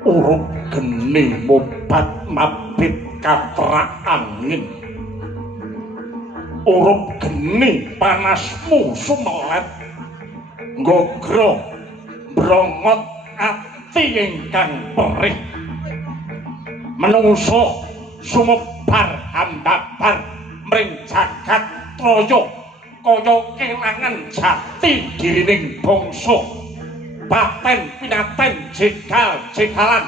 Urup geni mobat mabit katrak angin. Urup geni panasmu sumelet. Ngogro brongot ati ingkang perih. Menungso sumebar hambabar mring jagat Traya kaya kelangan jati dirining bangsa. Paten pinaten jegal-jegalan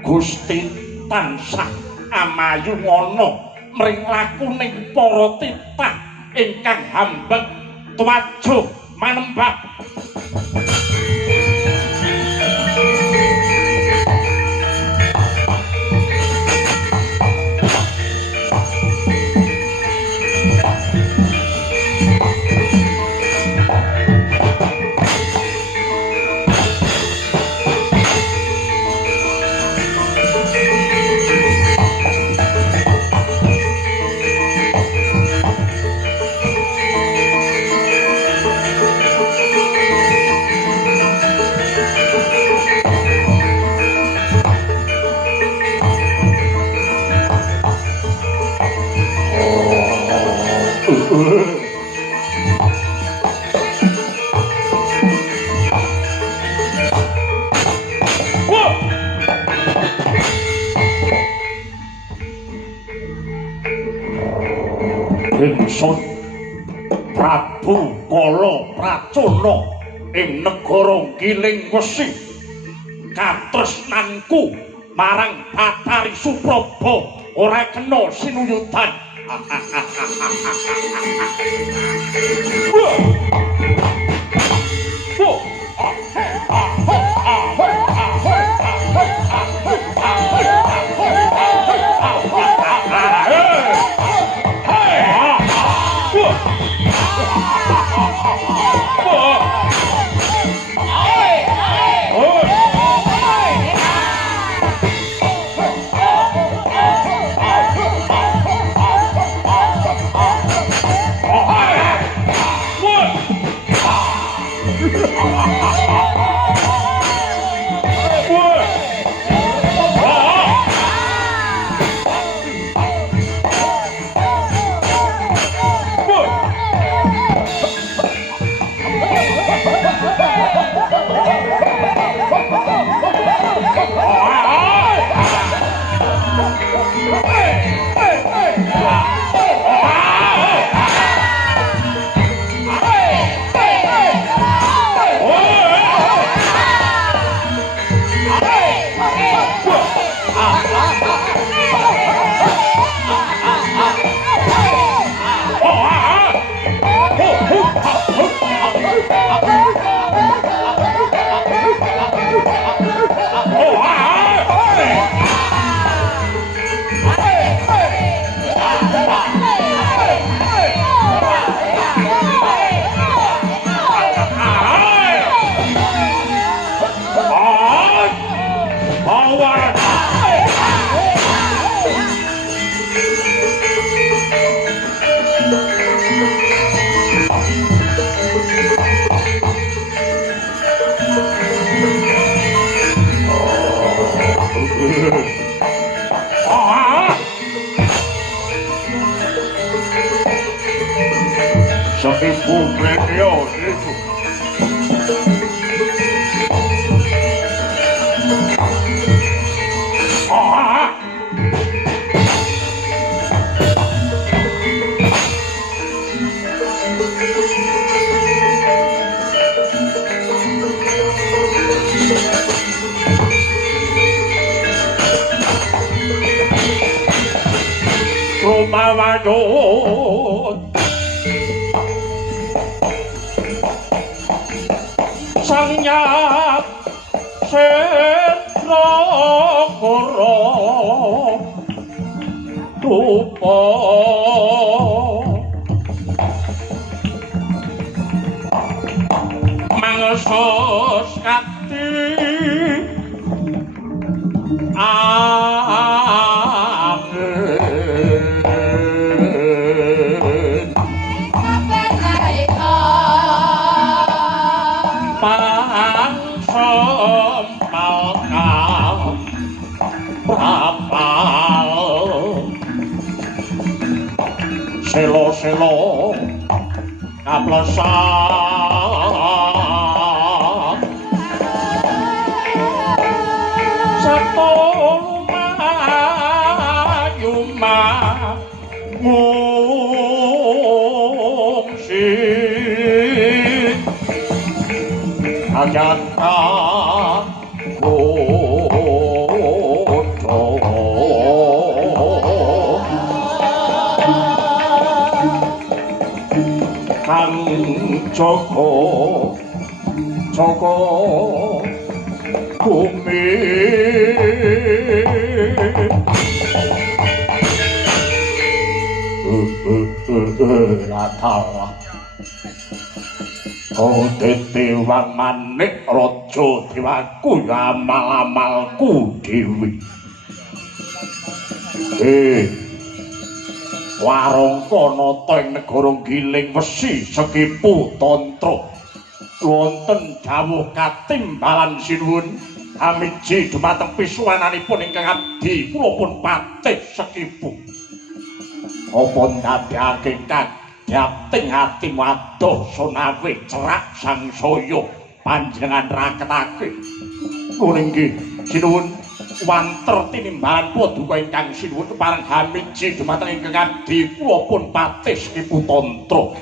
Gusti tansah amayungana mring lakuning para titah ingkang hambet tuwajuh manembah. Ingsun Prabu Kala Pracana ing negara Giling Wesi katresnanku marang Bathari Supraba ora kena sinuyutan. Rumawayun sang nyat setra kara rupa mangsos kati selo kaplesan sato lumayuma ngungsi ajanta Joko Bumi Ratala Tetiwang manik rojo diwaku amal-amalku dewi warung kanata ing negara Giling Wesi Sekipu Tantra wonten dawuh katimbalan sinuwun amiji dumateng pisuwananipun ingkang abdi kula pun patih Sekipu apa ndadekake kadyating ati wadoh sonawe cerak sangsaya panjenengan raketake kula inggih sinuwun wanter tinimbalan paduka ingkang sinuwun kepareng hamiji dumateng ingkang abdi kula pun patih Sekipu Tantra.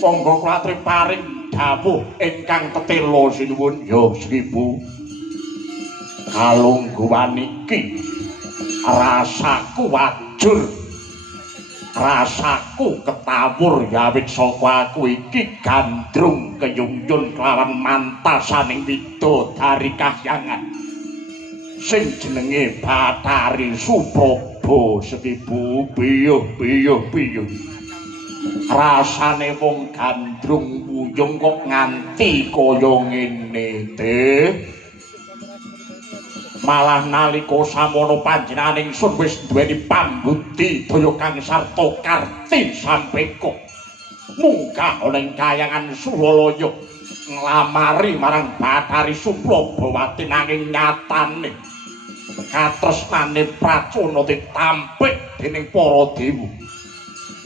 Monggo kula aturi paring dawuh ingkang tetela sinuwun ya Sekipu. Kalungguhan iki rasaku wajur. Rasaku ketawur yawit saka aku iki gandrung keyunjun kelawan mantasaning widodari kahyangan. Sing jenenge Bathari Supraba Sekipu piyuh rasane wong gandrung wuyung kok nganti kaya ngene teh malah nalika samono panjenengan ingsun wis duweni pambudi daya kang sarta karti sampeka munggah ana ing kayangan Suralaya nglamari marang Bathari Suprabawati nanging nyatane katresnane Pracona ditampik dening para dewa.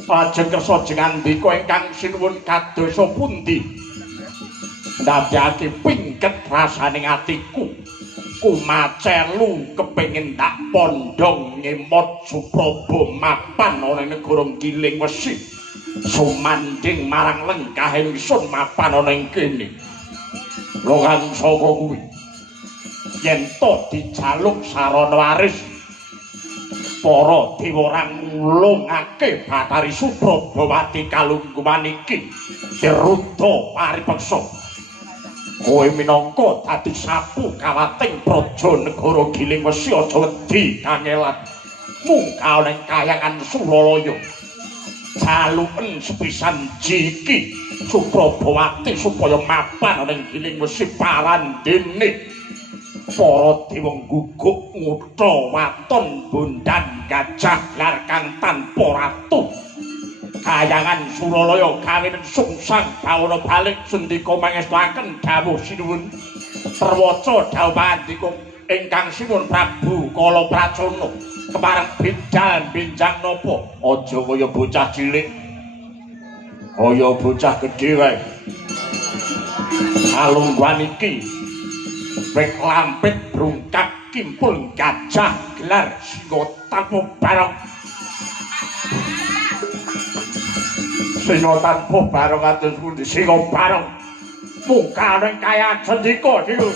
Lajeng kersa ngandika ingkang sinuwun kadosa pundi? Ndadekake pingket rasaning atiku. kumacelu kepengin tak pondong ngemot Supraba mapan ana negara Giling Wesi sumanding marang lengkah ingsun mapan ana ing kene longan saka kuwi yen to dijaluk sarana waris para dewa ngulungake Bathari Suprabawati kalungguhan iki dirudha paripeksa kowe minangka dadi sapu kawating praja negara Giling Wesi aja wedi kangelan mungkal ning kayangan Sulalaya jaluken sepisan jiki Suprabawati supaya mapan ning Giling Wesi parandene para dewa guguk ngutha waton bondan gajah larkang tanpa ratu kayangan Sulalaya kawinen sungsang bawana balik sendika mangestuaken dawuh sinuwun terwaca dawuh pandika ingkang sinuwun Prabu Kalapracana kemareng bidal benjang napa aja kaya bocah cilik kaya bocah gedhe wae alungguhan iki wek lampit brungkak kimpul gajah gelar singa tanpa barong singa tanpa barong atus pundi singa barong muka ning kaya sendika iki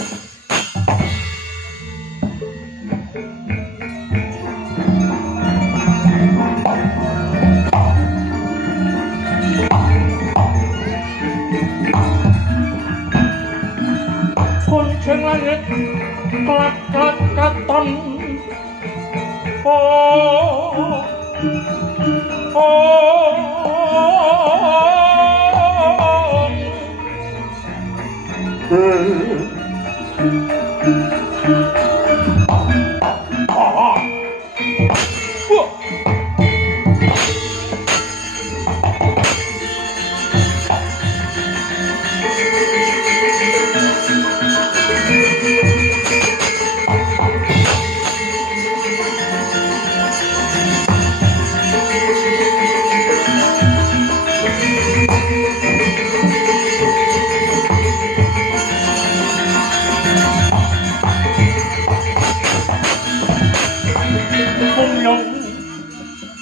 kuncing langit kelak-kelak katon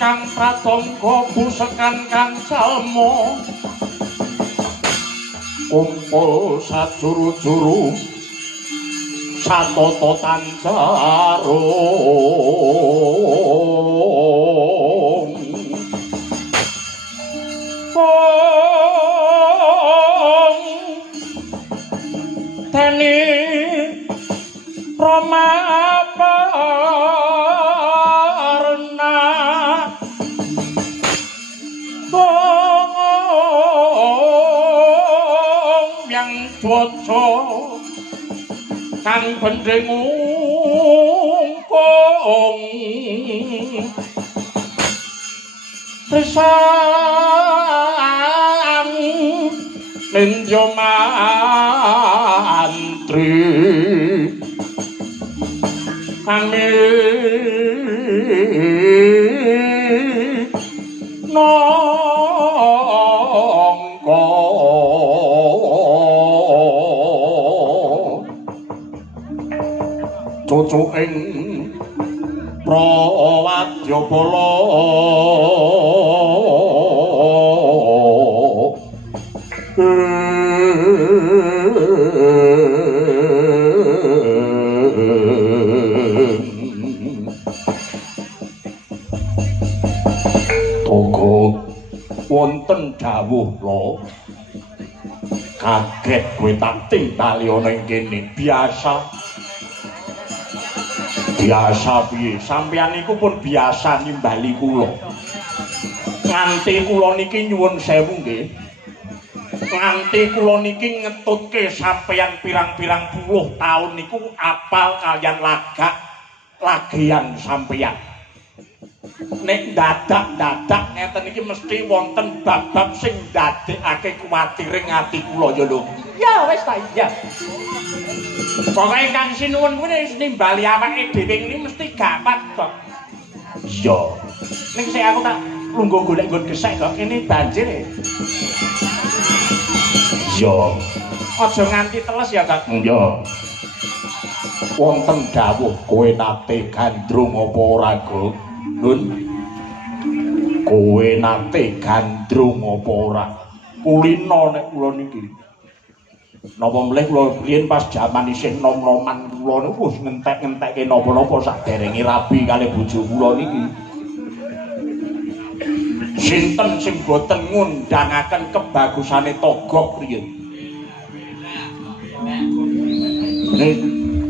kang pratangga busekan kang salma kumpul sajuru-juru satata tancarung teni Rama cuaca kang bendeng ungkung pisan nindya mantri kami cucuking Prawadyabala Togo wonten dawuh lo kaget kowe tak tingali ana ing kene biasa piye sampeyan niku pun biasa nimbali kula nganti kula niki nyuwun sewu nggih nganti kula niki ngetutke sampeyan pirang-pirang puluh taun niku apal kalian lagian sampeyan nek dadak ngeten iki mesti wonten bab-bab sing ndadekake kuwatiring ati kula ya lho ya wis ta iya pokoke Kang Sinuwun kuwi wis nimbali awake dhewe iki mesti gapat kok iya ning sik aku tak lungguh golek nggon gesek kok kene banjir iya aja nganti teles ya Kang iya wonten dawuh kowe nate gandrung apa ora, Nun? Kowe nate gandrung apa ora? Kulino nek kula niki. Napa mleh kula riyen pas jaman isih nom-noman kula niku wis ngentek-ngentekke napa-napa saderenge rabi kalih bojo kula niki. Sinten sing boten ngundangaken kebagusane togok riyen.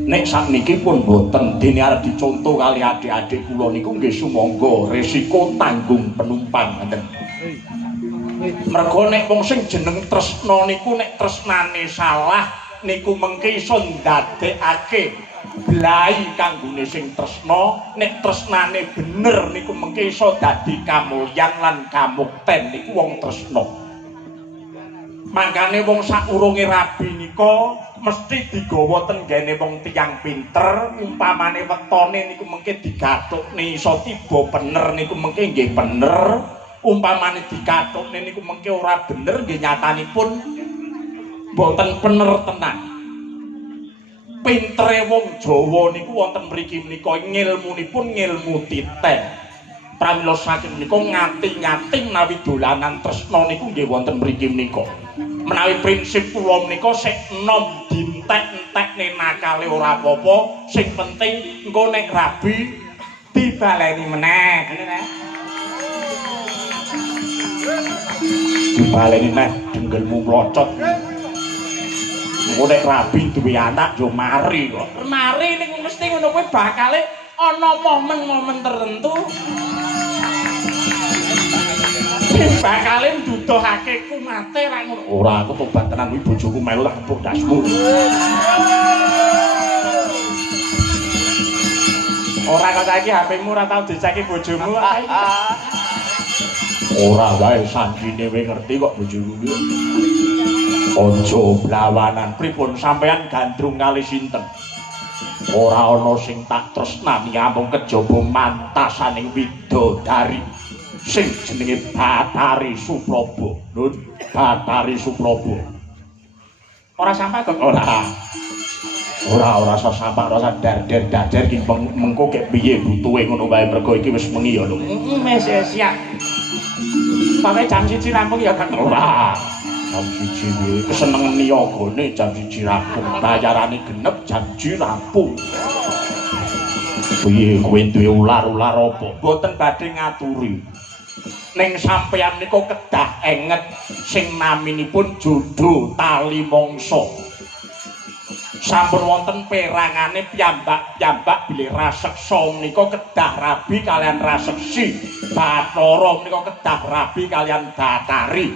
Nek sakniki pun boten dene arep dicontoh kali adik-adik kula niku nggih sumangga resiko tanggung penumpang ngoten. Mergo nek wong sing jeneng tresna niku nek tresnane salah niku mengke iso ndadekake blai kanggone sing tresna, nek tresnane bener niku mengke iso dadi kamulyan lan kamukten niku wong tresna. Mangkane wong sakurunge rabi nika mesti digawa tenggene wong tiyang pinter, umpamane wetone niku mengke digathukne iso tiba bener niku mengke nggih bener, umpamane digathukne niku mengke ora bener nggih nyatanipun boten bener tenan. Pintere wong Jawa niku wonten mriki menika ngilmunipun ngilmu titen. Pramila saking menika ngati-ngati menawi dolanan tresna niku nggih wonten mriki menika. Menawi prinsip kula menika sik enom dintek-entekne nakale ora apa-apa, sing penting engko nek rabi dibaleni meneh. Dibaleni meneh denggelmu mlocot. Engko nek rabi duwe anak yo mari kok. Mari ning mesti ngono kuwi bakale ana momen-momen tertentu. Bakale nduduhake kumate ra ngono. Ora aku tobat tenan kuwi bojoku melu tak kepuk dasmu. Ora kok saiki HP-mu ora tau diceki bojomu kok. Ora wae sanjine kowe ngerti kok bojoku kuwi. Aja blawanan pripun sampean gandrung kali sinten? Ora ana sing tak tresnani amung kejaba mantasaning widodari sing jenenge Bathari Supraba. Nun, Bathari Supraba. Ora sampah kok ora. Ora sampah, ora dar-dar dader iki mengko kek piye butuhe ngono wae mergo iki wis wengi ya lho. Wis siap. Sampe jam 1 rampung ya gak ora. Jam 1 kuwi kesenengan niyagane jam 1 rampung. Bayarane genep jam 1 rampung. Piye kowe duwe ular-ular apa? Mboten badhe ngaturi. Ning sampeyan niku kedah enget sing naminipun jodho tali mangsa. Sampun wonten perangane piyambak-piyambak bilih raseksa menika kedah rabi kalian raseksi. Bathara menika kedah rabi kalian Bathari.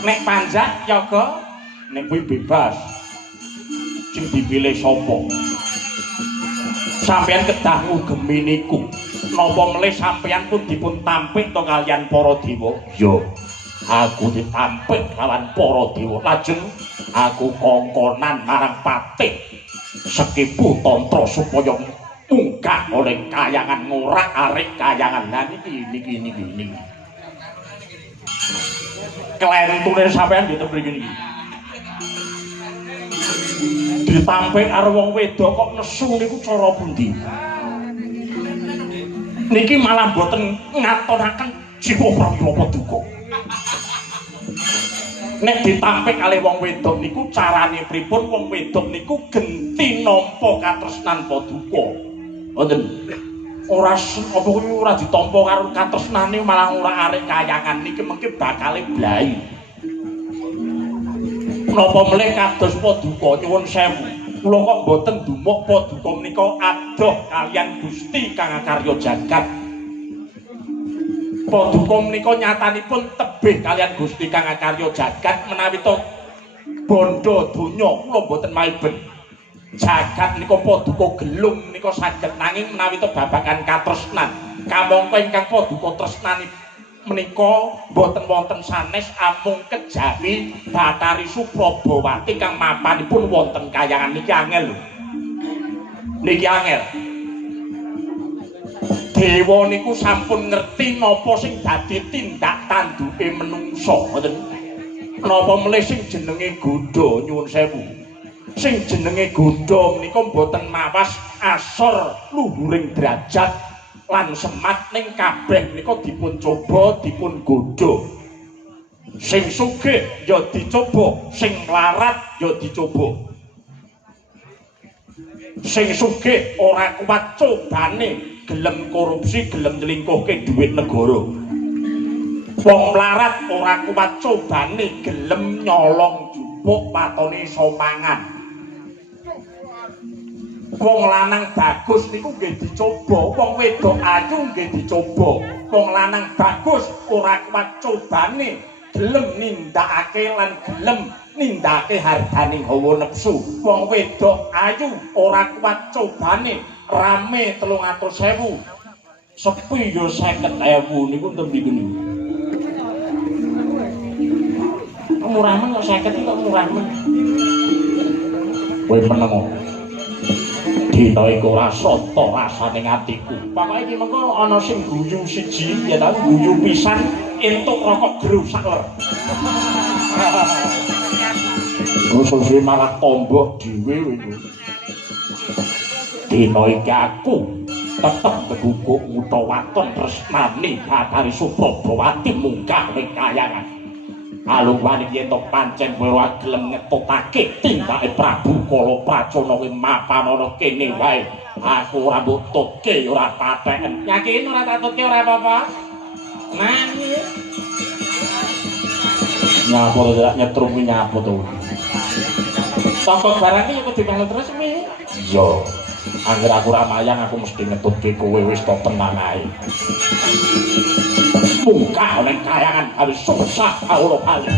Nek panjak yoga nek kuwi bebas. Sing dipilih sapa? Sampeyan kedah ngugemi niku. Napa melih sampeyan pun dipun tampik to kalian para dewa? Yo, aku ditampik lawan para dewa. Lajeng aku kongkonan marang patih Sekipu Tantra supaya munggah oleh kayangan ngorak arek kayangan. Lah niki. Kelentune sampeyan nggih mriki niki. Ditampik karo wong wedok kok nesu niku cara pundi? Niki malah boten ngatonaken jiwa pramila paduka. Nek ditampik kalih wong wedok niku carane pripun? Wong wedok niku genti nampa katresnan paduka. Wonten ora apa kuwi ora ditampa karo katresnane malah ora arek kayangan niki mengke bakale blai. Napa melih kados paduka nyuwun sewu. Kula kok boten dumuk paduka menika adoh kalian Gusti kang karya jagat. Paduka menika nyatanipun tebih kalian Gusti kang karya jagat menawi to bondo donya kula boten maiben. Jagat nika paduka gelung nika saged nanging menawi to babagan katresnan. Kamangka ingkang paduka tresnani menika boten wonten sanes amung kejawi Bathari Suprabawati kang mapanipun wonten kayangan niki angel lho. Niki angel. Dewa niku sampun ngerti napa sing dadi tindak tanduke menungsa, ngoten. Napa melih sing jenenge Gudha nyuwun sewu. sing jenenge Godha menika mboten mawas asor luhuring derajat lan semat ning kabeh menika dipun coba dipun godha. Sing sugih ya dicoba, sing mlarat ya dicoba. Sing sugih ora kuat cobane, gelem korupsi, gelem nyelingkuhke dhuwit negara. Wong mlarat ora kuat cobane, gelem nyolong jupuk patone iso mangan. Wong lanang bagus niku nggih dicoba, wong wedok ayu nggih dicoba. Wong lanang bagus ora kuat cobane, gelem nindakake lan gelem nindakake harganing hawa nepsu. Wong wedok ayu ora kuat cobane, rame 300.000. Sepi yo 50.000 niku tembi geni. Murah men kok 50 kok murah men. Kowe meneng. Dina iku ora sata rasane atiku. Pokoke iki mengko ana sing guyu siji, ya ta guyu pisan entuk rokok gru sakler. Suwe malah tombok dhewe iku. Dina iki aku tetep beguguk utawaton tresnani Bathari Suprabawati munggah ning kayangan. Alungane yen to pancen kowe ora gelem ngetutake tindake Prabu Kala Pracana kuwi mapan ana kene wae. Aku ora mbok tutke ora pateken. Yakin ora tak tutke ora apa-apa. Nani. Nyapa to nyetrum nyapa to. Tongkok barang iki kudu dipangan terus mi. Iya. Angger aku ora mayang aku mesti ngetutke kowe wis to tenang ae. Munggah ning kayangan harus susah karo kali.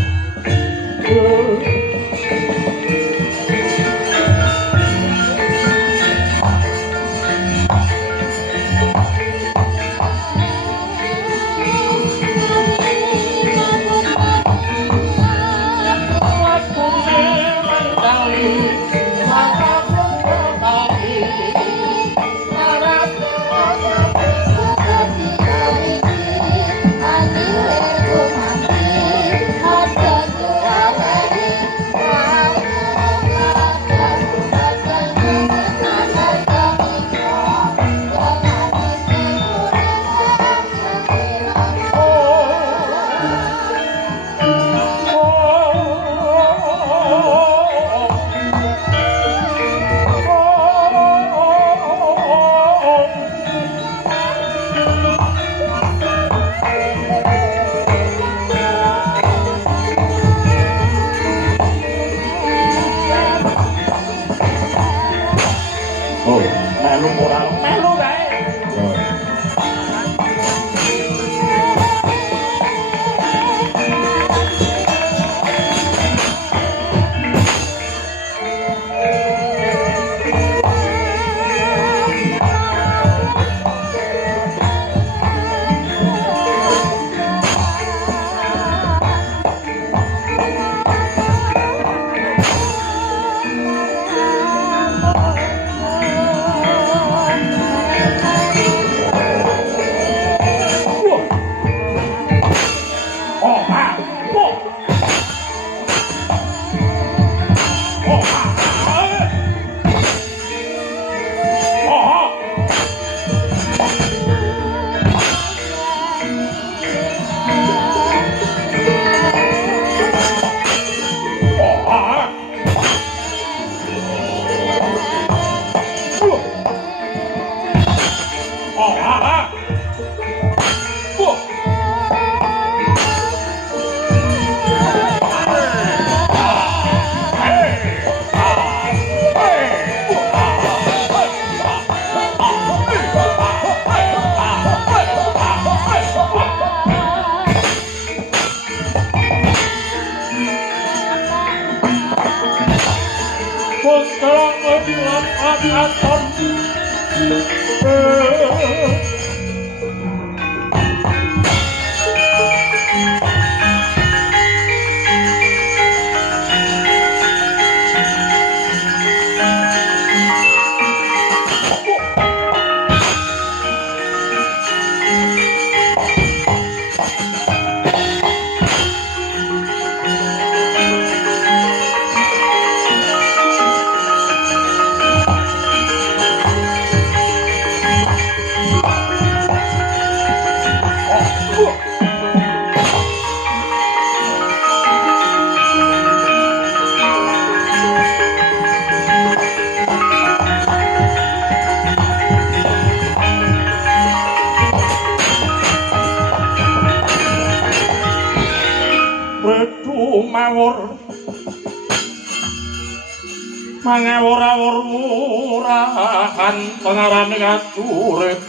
mangawur-awurahan pengarane kacurit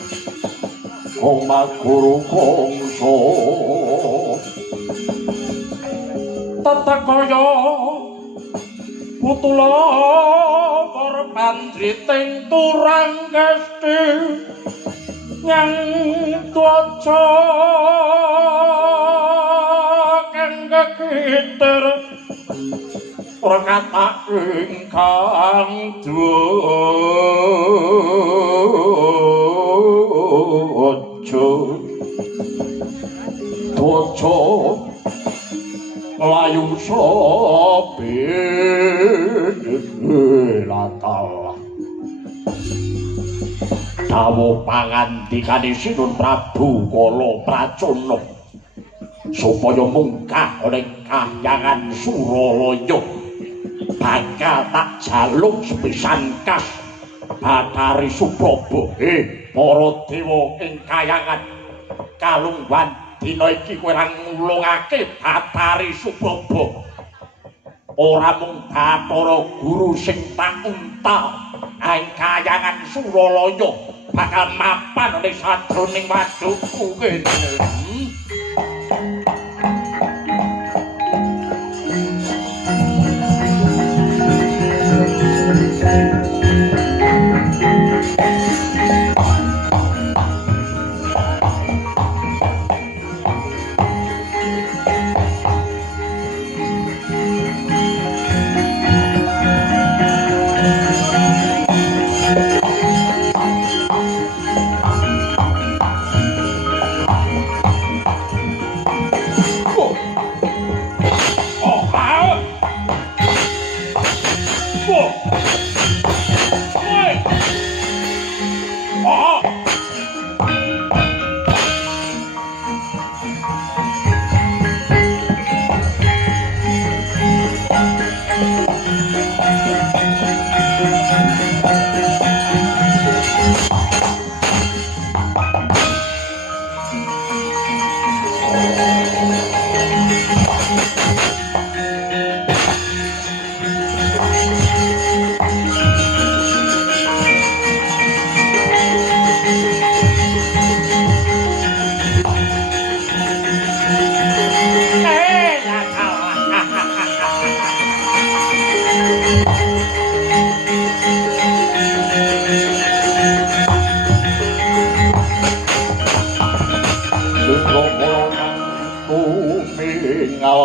Koma guru kongso tatakaya putula perpandriting turang gesti yang tuaca kang kekitir perkata ingkang dojo layu sopi latal dawuh pangandikane Sinun Prabu Kala Pracana supaya mungkah ning kahyangan Suralaya bakal tak jaluk sepisan kas Bathari Supraba para dewa ing kahyangan kalungwan dina iki kowe ra ngulungake Bathari Supraba ora mung Bathara Guru sing tak unta ing kahyangan Suralaya bakal mapan ning sadroning wadukku kene.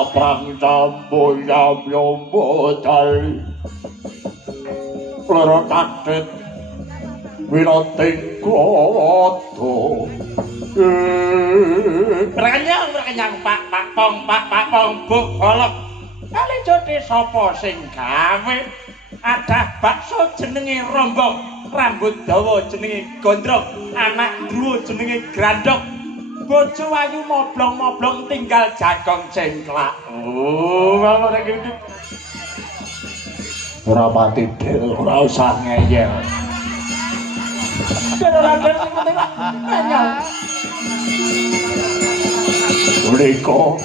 Prang campo yam modal loro kadet wirating kloto kenyang pak pong buk bolok kali jodhe sapa sing gawe adah bakso jenenge rombong rambut dawa jenenge gondrong anak druwa jenenge grandhok bojo ayu moblong-moblong tinggal jagong cengklak. Ora ngene. Ora pati del, ora usah ngeyel. Ora ada sing penting ngeyel. Mriko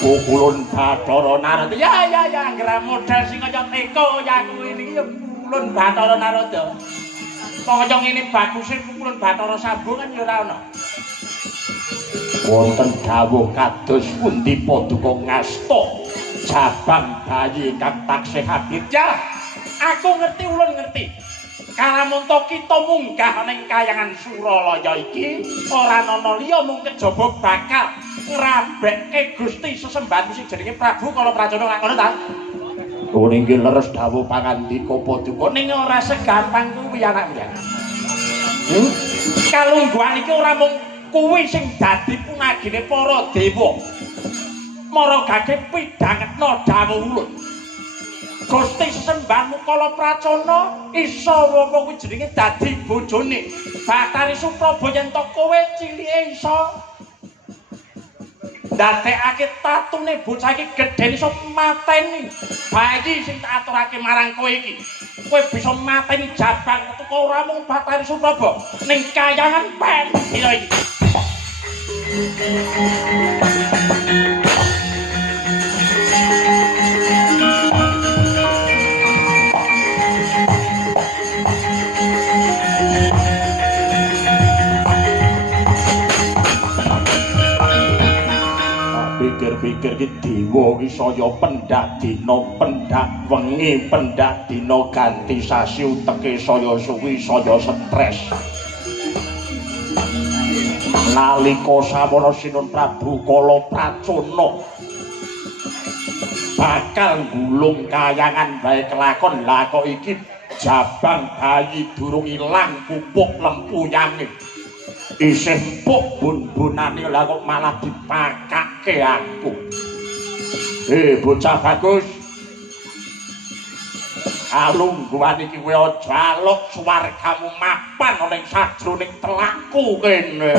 pukulun Bathara Narada. Ya, ngira model sing kaya teko ya kuwi niki ya pukulun Bathara Narada. Kaya ngene baguse pukulun Bathara Sambo kan ya ora ana. Wonten dawuh kados pundi paduka ngasta jabang bayi kang taksih abid ya aku ngerti ulun ngerti karamonto kita munggah ning kahyangan Suralaya iki ora ana liya mung kejaba bakal ngrabekke Gusti sesembahan sing jenenge Prabu Kala Pracana ngono ta niki leres dawuh pangandika paduka ning ora segampang kuwi anak mbiyen kalungguhan iki ora mung kuwi sing dadi punagine para dewa maragake pidhangetna dawuh ulun Gusti sesembahan Kala Pracana isa apa kuwi jenenge dadi bojone Bathari Supraba yen to kowe cilike isa ndadekake tatune bocah iki gedhen iso mateni bayi sing tak aturake marang kowe iki kowe bisa mateni jabang metu ora mung Bathari Supraba ning kahyangan pendhira iki pikir-pikir ki dewa ki saya pendak dina pendak wengi pendak dina ganti sasi uteke saya suwi saya stres. Nalika sawana Sinun Prabu Kala Pracana bakal gulung kayangan bae kelakon lah kok iki jabang bayi durung ilang pupuk lempuyange isih empuk bun-bunane lah kok malah dipakake aku. Bocah bagus, alungguhan iki kowe aja alok swargamu mapan ana ing sajroning telaku kene.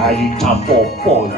Bayi capopo.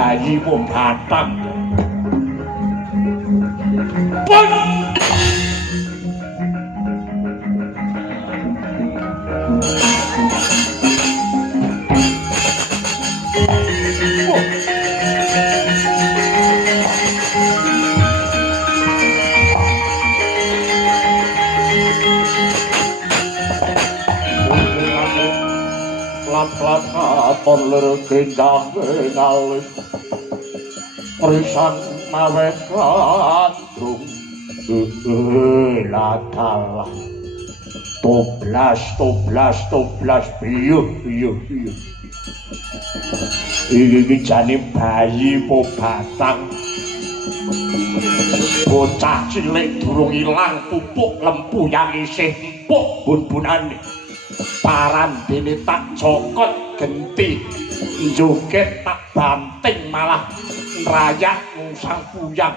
Bayi wong batang. Lap-lap katon lere gendang ngalih Risan mawet kandung latalah toblas biyuh iki jane bayi po batang bocah cilik durung ilang pupuk lempu yang isih empuk bun-bunane parandene tak cokot genti joget tak banting malah rayak ngusang puyang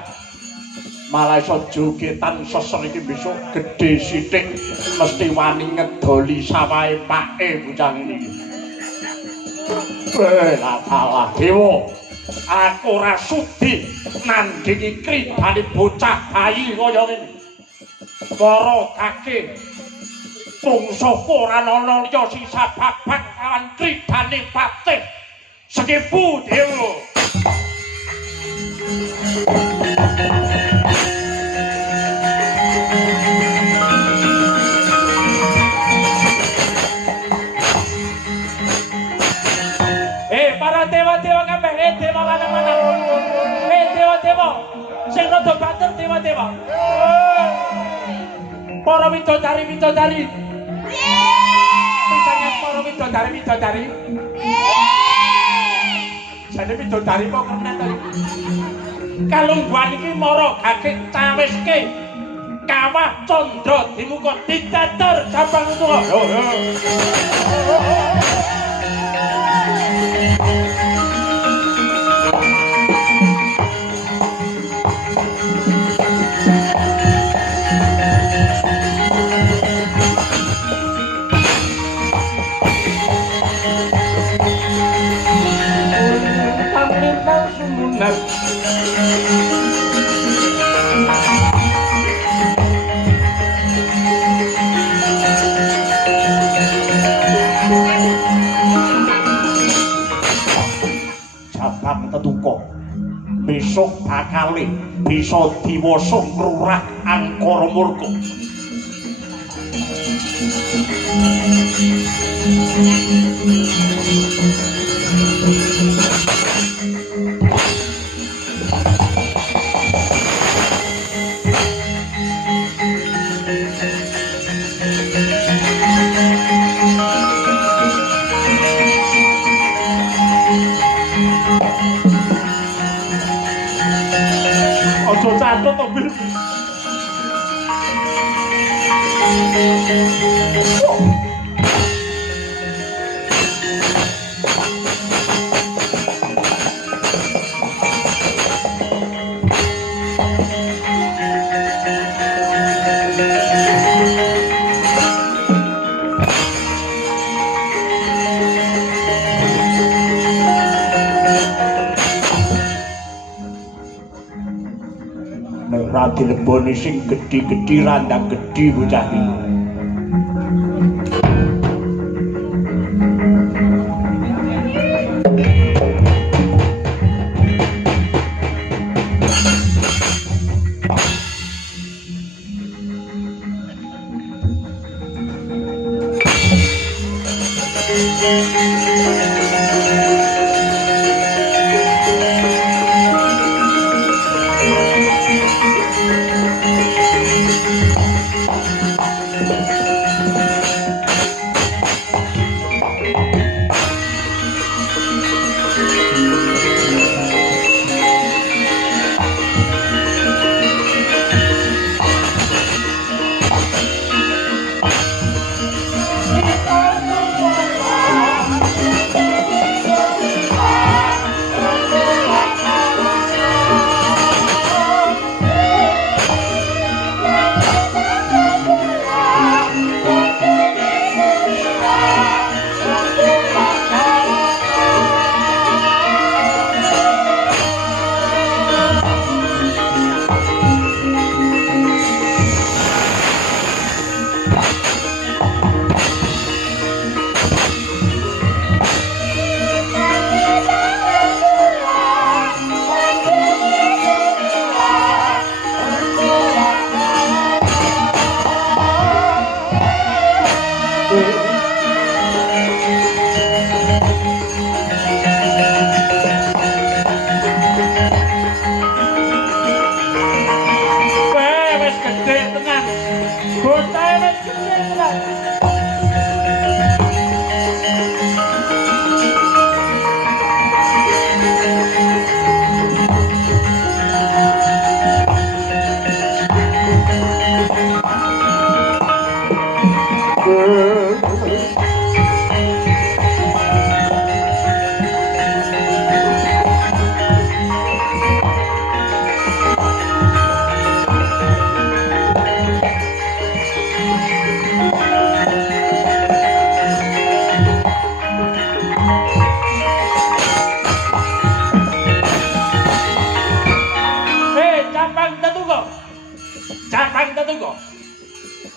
malah iso jogetan seser iki besok gedhe sithik mesti wani ngedoli sawahe pake bocah iki. Lah salah dewa aku ora sudi nandingi kribane bocah bayi kaya ngene. Para kake pungsaku ora ana liya sisa babak kawan kribane patih Sekepu dewa. Para dewa-dewa kabeh, dewa mana-mana. Dewa-dewa. Sing rada banter dewa-dewa. Para widodari. Pisangan para widodari. Jane widodari kok kena to. Kalungguhan iki mara gagik cawiske. Kawah candra dimuka ditatur cabang tuwa. Jabang tetuko besok bakale bisa diwasa ngrurah angkara murka. Ojo catut to, Bir. Ora dileboni sing gedhi-gedhi randang gedhi bocah iki.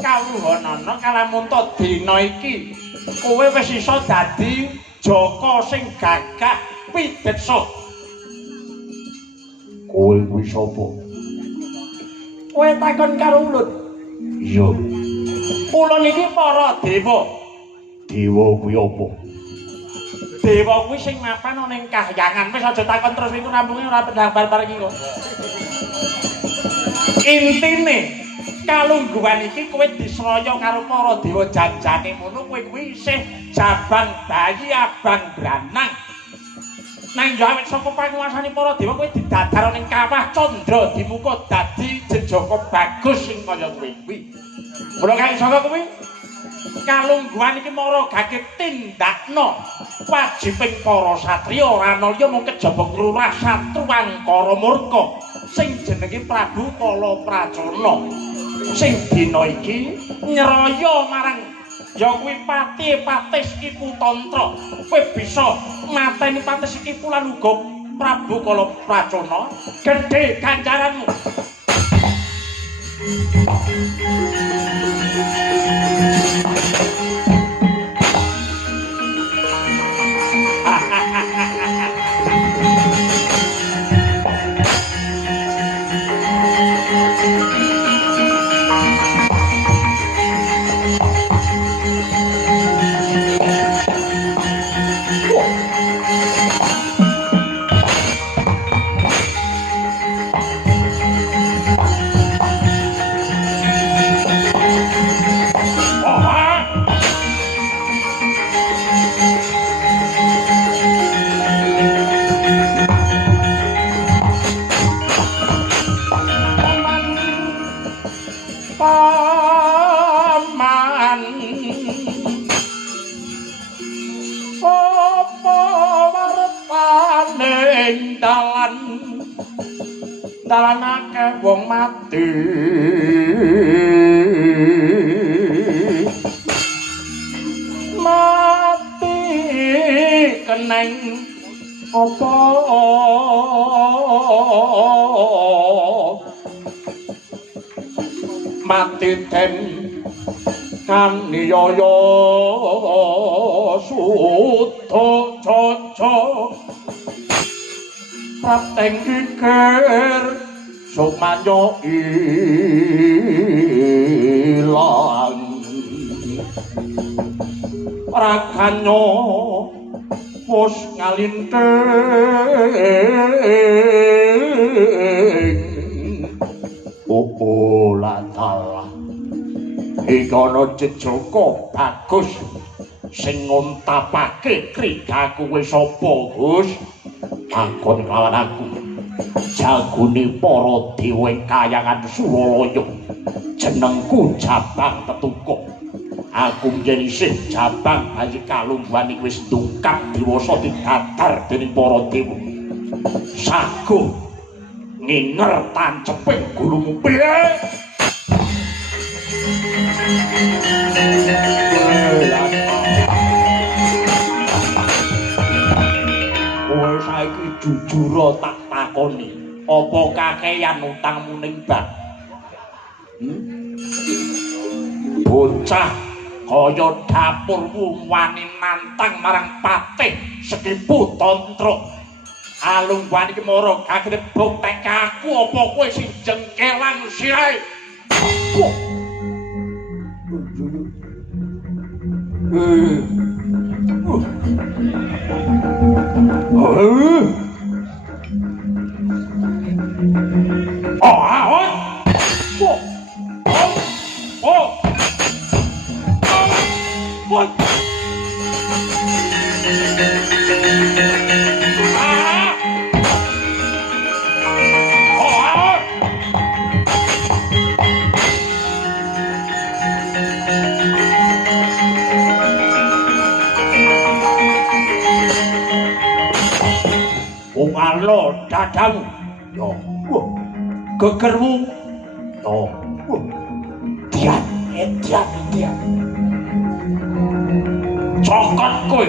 Kawuhanana kalamunta dina iki kowe wis isa dadi Jaka sing gagah pidetsa. kuwi sapa? Kowe takon karo ulut. Iya. Kula niki para dewa. Dewa kuwi apa? Dewa kuwi sing mapan ana ing kahyangan. Wis aja takon terus iku rampunge ora pedang bar-bar iki kok. Intine kalungguhan iki kowe disraya karo para dewa janjane ngono kowe kuwi isih jabang bayi abang branang. Nang jawet saka panguwasane para dewa kowe didadar ning kawah candra dimuka dadi jejaka bagus sing kaya kowe kuwi. Mula kang saka kuwi kalungguhan iki mara gage tindakna wajibing para satriya ora ana liya mung kejaba ngrurah satruang kara murka sing jenenge Prabu Kalapracana. Sing dina iki nyeraya marang ya kuwi Patis Iku Tantra. Kowe bisa mateni Patis Iku lan uga Prabu Kalapracana, gedhe ganjaranmu. Dalan akeh wong mati keneng apa mati den kaniyaya suta caca Prapteng kikir sumanyo ilang rakanyo wis ngalinteng la dalah iki ana jejaka bagus sing ngontapake krigaku wis sapa Gus takon lawan aku jagune para dewa kayangan Suralaya jenengku Jabang Tetuko aku menjadi isih Jabang banjur kalungguhan iki wis ndungkap diwasa didadar dening para dewa sago nginger tanceping gulumu piye kowe saiki jujur tak takoni apa kakeyan utangmu ning bank bocah kaya dapurmu wani nantang marang Patih Sekipu Tantra alungguhan iki mara gagene buktek aku apa kowe sing jengkelan sirahe Ungalo dadamu yo gegermu yo dian cokot kowe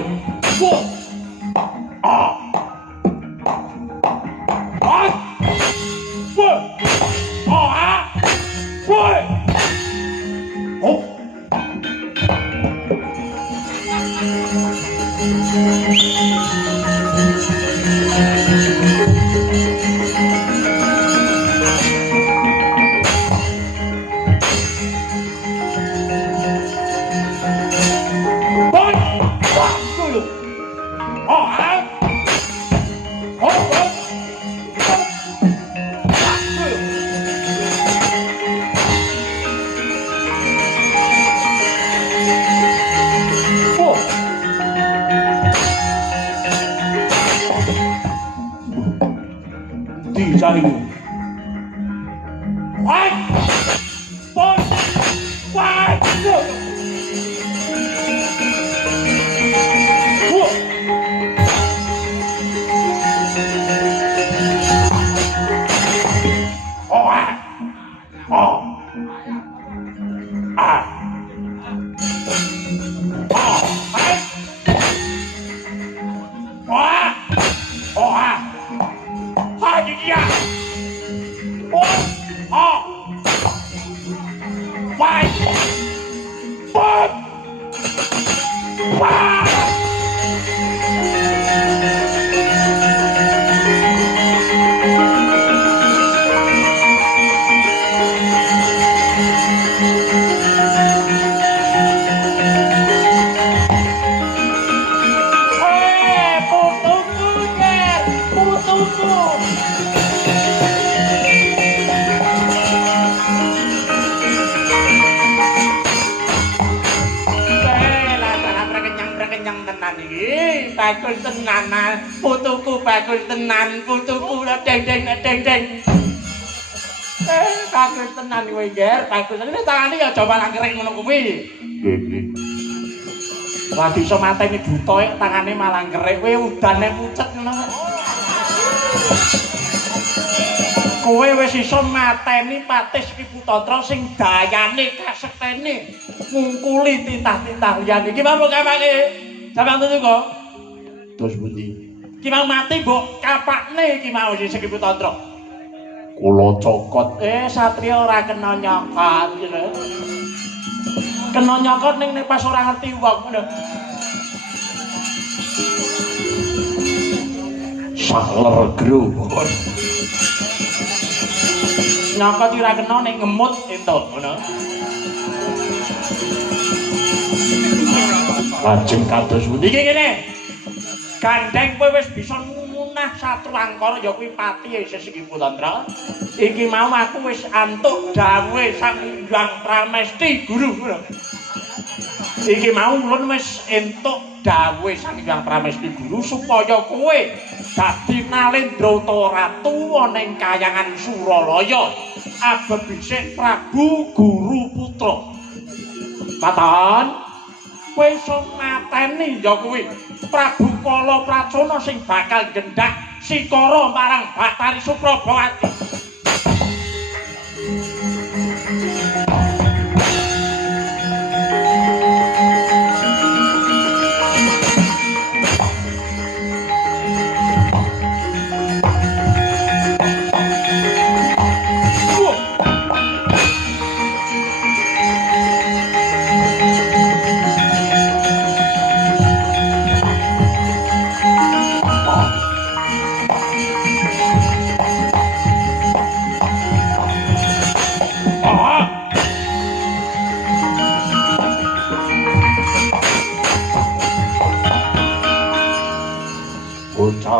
bocah iku. Wah! Pon! Wah! Bagus tenanan, putuku bagus tenan, putuku deng. Bagus tenan kowe, Ger, bagus. Ini tangane ya aja malah kering ngono kuwi. Lagi iso mateni buta tangane malah kering, kowe udane pucet ngono. Kowe wis iso mateni Patis Ki Putantra sing dayane kasektene ngungkuli titah-titah liyane. Iki mau kamane. Sampeyan tutu kok. Terus pundi? Ki mau mati mbok kapakne iki mau sing Ki Putantra. Kula cokot. Satriya ora kena nyokot ngono. Kena nyokot ning pas ora ngerti wong ngono. Sakler gru. Nyokot ora kena ning ngemut entuk ngono. Lajeng kados pundi? Iki kene. Gandeng kowe wis bisa munah Satru Angkara ya kuwi pati Sesi Putantra. Iki mau aku wis antuk dawuhe Sang Hyang Pramesti Guru. Iki mau ulun wis entuk dawuhe Sang Hyang Pramesti Guru supaya kowe dadi Nalendra Ratu ana ing Kahyangan Suralaya abebisik Prabu Guru Putra. Patan kowe iso mateni ya kuwi Prabu Kala Pracona sing bakal gendhak Sikara marang Bathari Suprabawati.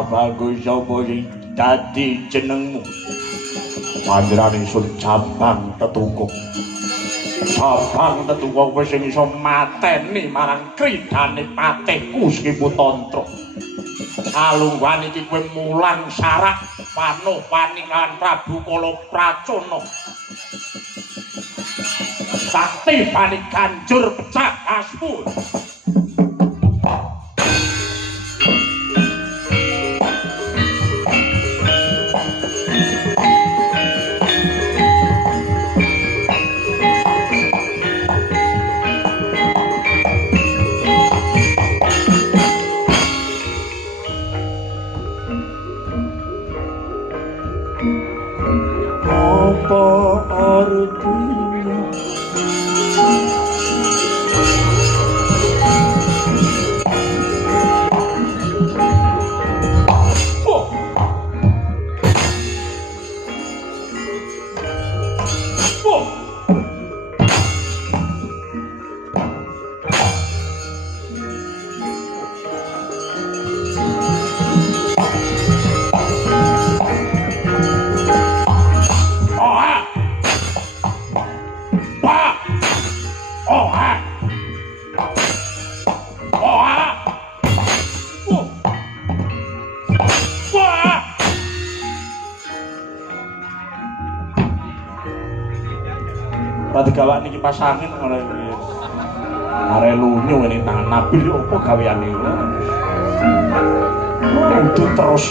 Bagus sapa sing dadi jenengmu? Panjenengan ingsun Cabang Tetukuk. Cabang Tetukuk wis iso mateni marang kridane patihku Sri Putantra. Kalungguhan iki kowe mulang sarak panuh paningan Prabu Kala Pracona. Sakti panik ganjur pecah aspun. digawak niki pas angin ora are lunyu ini tangan nabil apa gaweane kudu terus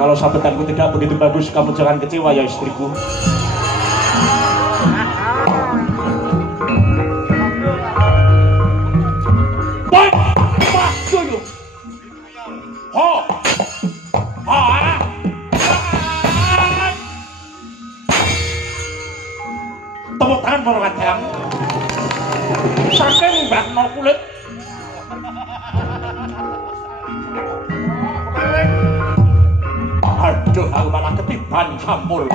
kalau sabetanku tidak begitu bagus, kamu jangan kecewa ya istriku. Tepuk tangan para kadang. Saking mbakno kulit. Aduh, aku malah ketiban campur.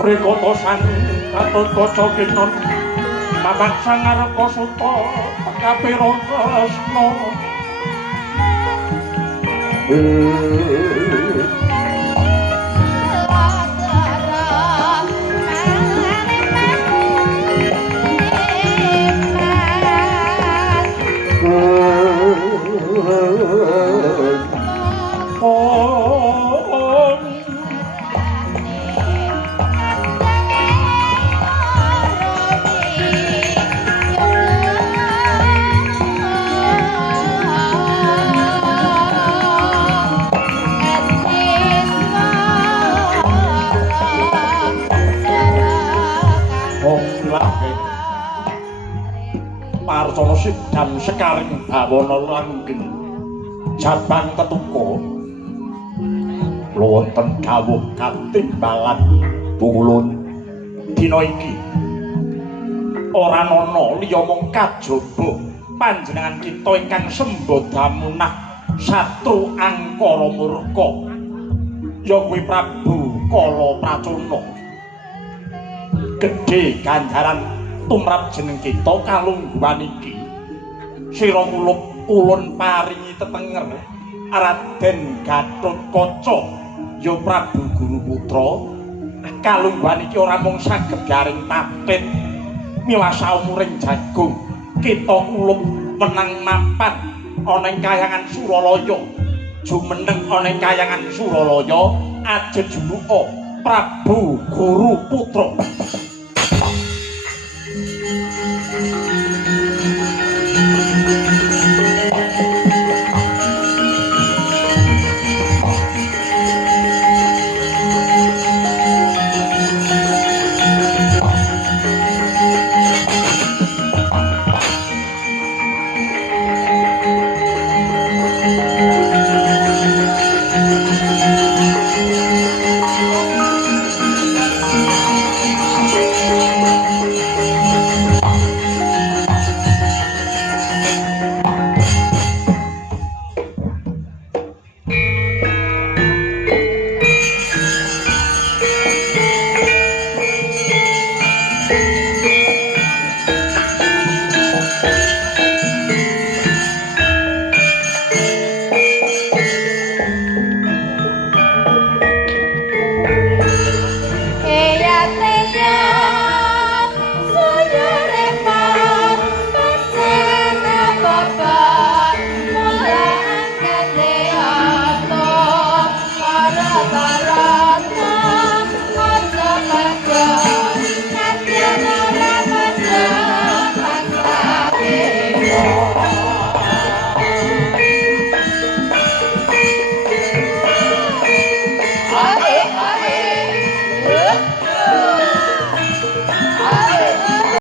Rekotosan atau kocokinon Mamak sangar kosuto Kapiro resno Marcono sidam sekaring bawana langgeng jabang tetuko wonten dawuh katimbalan bulun dina iki ora ana liya mung kajaba panjenengan kita ingkang sembadamunah satru angkara murka ya kuwi Prabu Kala Pracona gedhe ganjaran tumrap jeneng kita kalungguhan iki sira kulup ulun paringi tetenger Raden Gatotkaca ya Prabu Guruputra kalungguhan iki ora mung saged garing tapit miwasa umuring jagung kita kulup menang mapan ana ing kayangan Suralaya jumeneng ana ing kayangan Suralaya ajejuluka Prabu Guruputra.